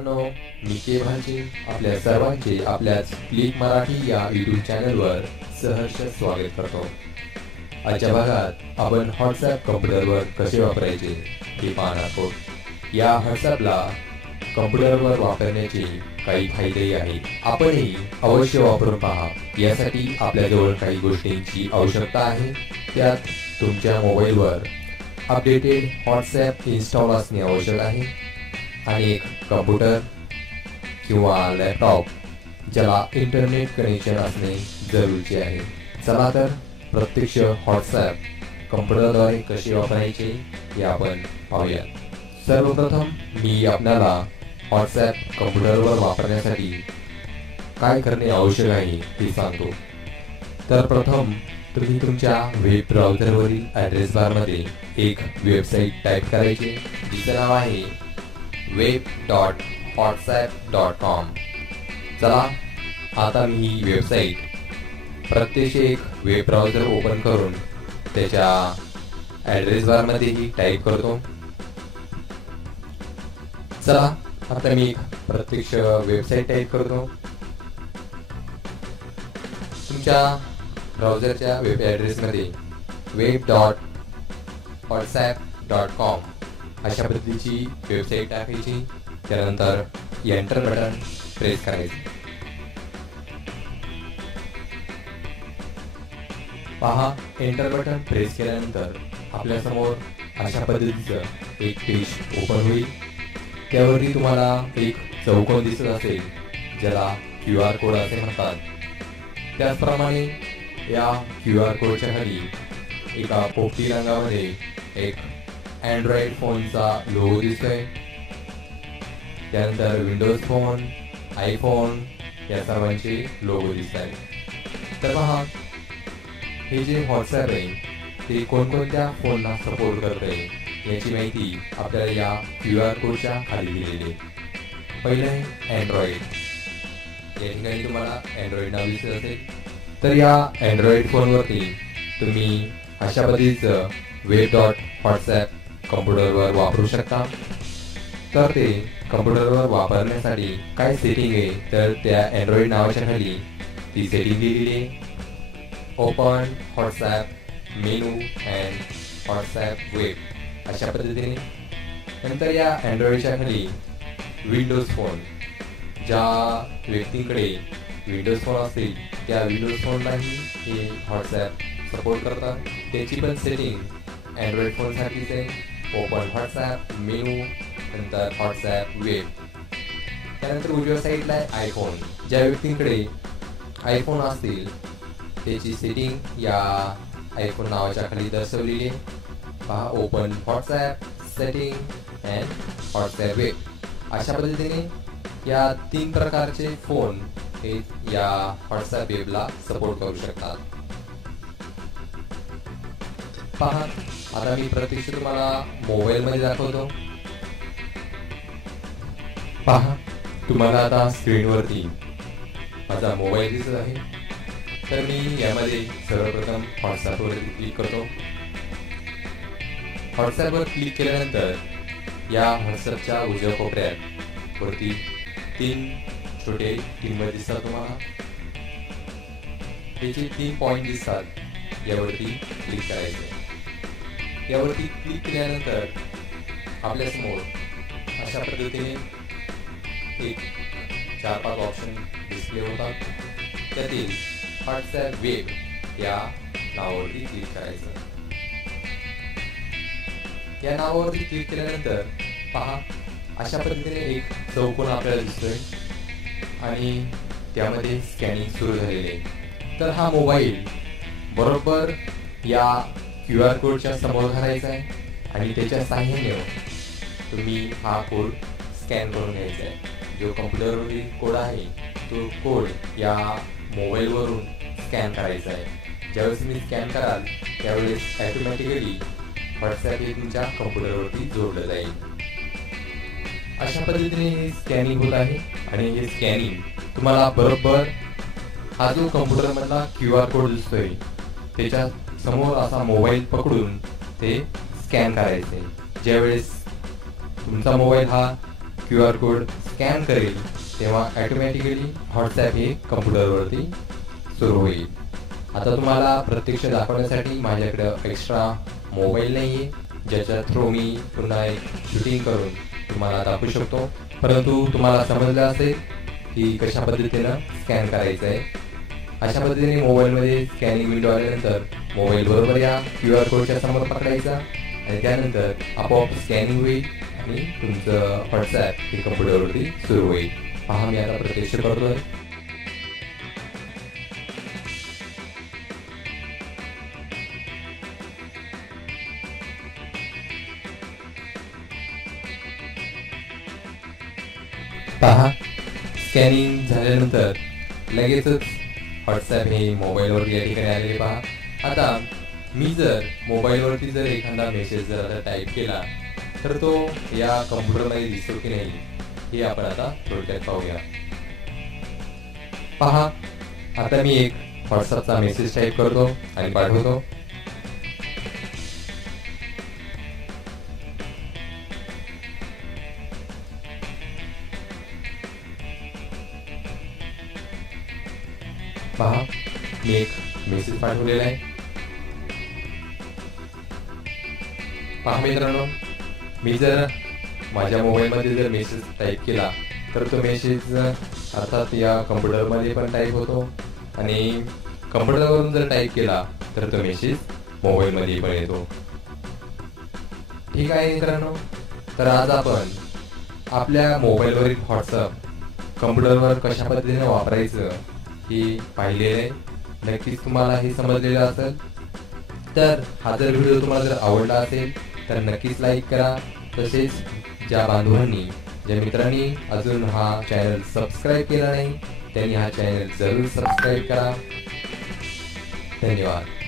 मित्रांनो, मी केव्हाचे आपल्या सर्वांचे आपल्याच क्लिक मराठी या यूट्यूब चॅनलवर सहर्ष स्वागत करतो। आजच्या भागात आपण व्हॉट्सॲप कम्प्युटरवर कसे वापरायचे हे पाहणार आहोत। या व्हॉट्सॲपला कम्प्युटरवर वापरण्याचे काही फायदे आहेत, आपणही अवश्य वापरून पहा। यासाठी आपल्याजवळ काही गोष्टींची आवश्यकता आहे। त्यात तुमच्या मोबाईलवर अपडेटेड व्हॉट्सॲप इन्स्टॉल असणे आवश्यक आहे आणि एक कम्प्युटर किंवा लॅपटॉप ज्याला इंटरनेट कनेक्शन असणे जरुरीचे आहे। चला तर प्रत्यक्ष व्हॉट्सॲप कम्प्युटरद्वारे कसे वापरायचे हे आपण पाहूया। सर्वप्रथम मी आपल्याला व्हॉट्सॲप कम्प्युटरवर वापरण्यासाठी काय करणे आवश्यक आहे हे सांगतो। तर प्रथम तुम्ही तुमच्या वेब ब्राउझरवरील ॲड्रेस बारमध्ये एक वेबसाईट टाईप करायची, जिचे नाव आहे web.whatsapp.com। चला आता मी ही वेबसाईट प्रत्यक्ष एक वेब ब्राउझर ओपन करून त्याच्या ॲड्रेस बारमध्येही टाईप करतो। चला आता मी प्रत्यक्ष वेबसाईट टाईप करतो। तुमच्या ब्राउझरच्या वेब ॲड्रेसमध्ये web.whatsapp.com अशा पद्धतीची वेबसाईट टाकायची। त्यानंतर एंटर बटन प्रेस करायचे। पहा, एंटर बटन प्रेस केल्यानंतर आपल्या समोर अशा पद्धतीचं एक पेज ओपन होईल। त्यावरती तुम्हाला एक चौकोन दिसत असेल, ज्याला QR कोड असे म्हणतात। त्याचप्रमाणे या QR कोडच्या खाली एका पोपटी रंगामध्ये एक अँड्रॉइड फोनचा लोगो दिसतोय। त्यानंतर विंडोज फोन, आयफोन या सर्वांचे लोगो दिसत आहेत। तर पहा, हे जे व्हॉट्सॲप आहे ते कोणकोणत्या फोनला सपोर्ट करते याची माहिती आपल्याला या QR कोडच्या खाली दिलेली आहे। पहिलं आहे अँड्रॉइड। या ठिकाणी तुम्हाला अँड्रॉइड नाव दिसत असेल, तर या अँड्रॉइड फोनवरती तुम्ही अशा पद्धतीचं web.whatsapp कम्प्युटरवर वापरू शकता। तर ते कम्प्युटरवर वापरण्यासाठी काय सेटिंग आहे, तर त्या अँड्रॉइड नावाच्या खाली ती सेटिंग दिलेली आहे, open WhatsApp menu and WhatsApp web अशा पद्धतीने। नंतर या अँड्रॉइडच्या खाली विंडोज फोन, ज्या व्यक्तींकडे विंडोज फोन असतील त्या विंडोज फोनलाही हे व्हॉट्सॲप सपोर्ट करतात। त्याची पण सेटिंग अँड्रॉइड फोनसाठीच आहे, ओपन व्हॉट्सॲप मेनू नंतर व्हॉट्सॲप वेब। त्यानंतर उजव्या साईडला आहे आयफोन। ज्या व्यक्तींकडे आयफोन असतील त्याची सेटिंग या आयफोन नावाच्या खाली दर्शवलेली आहे। पहा, open WhatsApp setting and WhatsApp web अशा पद्धतीने या तीन प्रकारचे फोन हे या व्हॉट्सॲप वेबला सपोर्ट करू शकतात। पहा, आता मी प्रत्यक्ष तुम्हाला मोबाईलमध्ये दाखवतो। पहा, तुम्हाला आता स्क्रीनवरती माझा मोबाईल दिसत आहे। तर मी यामध्ये सर्वप्रथम व्हॉट्सॲपवरती क्लिक करतो। व्हॉट्सॲपवर क्लिक केल्यानंतर या व्हॉट्सॲपच्या उजव्या कोपऱ्यात वरती तीन छोटे टिंबर दिसतात तुम्हाला। त्याचे 3 पॉइंट दिसतात, यावरती क्लिक करायचे। यावरती क्लिक केल्यानंतर आपल्यासमोर अशा पद्धतीने एक 4-5 ऑप्शन डिस्प्ले होतात। त्यातील व्हॉट्सॲप वेब या नावावरती क्लिक करायचं। या नावावरती क्लिक केल्यानंतर पहा, अशा पद्धतीने एक चौकोन आपल्याला दिसतोय आणि त्यामध्ये स्कॅनिंग सुरू झालेली आहे। तर हा मोबाईल बरोबर या QR कोडच्या समोर धरायचा आहे आणि त्याच्या साहाय्याने तुम्ही हा कोड स्कॅन करून घ्यायचा आहे। जो कम्प्युटरवरील कोड आहे तो कोड या मोबाईलवरून स्कॅन करायचा आहे। ज्यावेळेस तुम्ही स्कॅन कराल त्यावेळेस ॲटोमॅटिकली व्हॉट्सॲप हे तुमच्या कम्प्युटरवरती जोडलं जाईल। अशा पद्धतीने हे स्कॅनिंग होत आहे आणि हे स्कॅनिंग तुम्हाला बरोबर हा जो कम्प्युटरमधला QR कोड दिसतोय त्याच्या समोर असा मोबाईल पकडून ते स्कॅन करायचे। ज्यावेळेस तुमचा मोबाईल हा QR कोड स्कॅन करेल तेव्हा ॲटोमॅटिकली व्हॉट्सॲप हे कम्प्युटरवरती सुरू होईल. आता तुम्हाला प्रत्यक्ष दाखवण्यासाठी माझ्याकडं एक्स्ट्रा मोबाईल नाही आहे, ज्याच्या थ्रू मी पुन्हा एक शूटिंग करून तुम्हाला दाखवू शकतो. परंतु तुम्हाला समजलं असेल की कशा पद्धतीनं स्कॅन करायचं आहे. अशा पद्धतीने मोबाईलमध्ये स्कॅनिंग विंडो आल्यानंतर मोबाईल बरोबर या QR कोडच्या समोर पकडायचा आणि त्यानंतर आपोआप स्कॅनिंग होईल आणि तुमचं व्हॉट्सॲप हे कम्प्युटरवरती सुरू होईल. पहा, मी आता प्रत्यक्ष करतोय. पहा, स्कॅनिंग झाल्यानंतर लगेचच व्हॉट्सॲप हे मोबाईलवर या ठिकाणी आलेले पहा. आता मी जर मोबाईलवरती जर एखादा मेसेज जर आता टाईप केला तर तो या कम्प्युटरमध्ये दिसतो की नाही हे आपण आता थोडक्यात पाहूया. पहा, आता मी एक व्हॉट्सअपचा मेसेज टाईप करतो आणि पाठवतो. पहा, मी एक मेसेज पाठवलेला आहे. पहा मित्रांनो, मी जर माझ्या मोबाईलमध्ये जर मेसेज टाईप केला तर तो मेसेज अर्थात या कम्प्युटरमध्ये पण टाईप होतो आणि कम्प्युटरवरून जर टाईप केला तर तो मेसेज मोबाईलमध्ये पण येतो. ठीक आहे मित्रांनो, तर आज आपण आपल्या मोबाईलवरील व्हॉट्सअप कम्प्युटरवर कशा पद्धतीने वापरायचं हे पाहिलेलं आहे. नक्कीच तुम्हाला हे समजलेलं असेल. तर हा जर व्हिडिओ तुम्हाला जर आवडला असेल तर नक्कीच लाईक करा. तसेच ज्या बांधवांनी, ज्या मित्रांनी अजून हा चॅनल सबस्क्राईब केला नाही त्यांनी हा चॅनल जरूर सबस्क्राईब करा. धन्यवाद.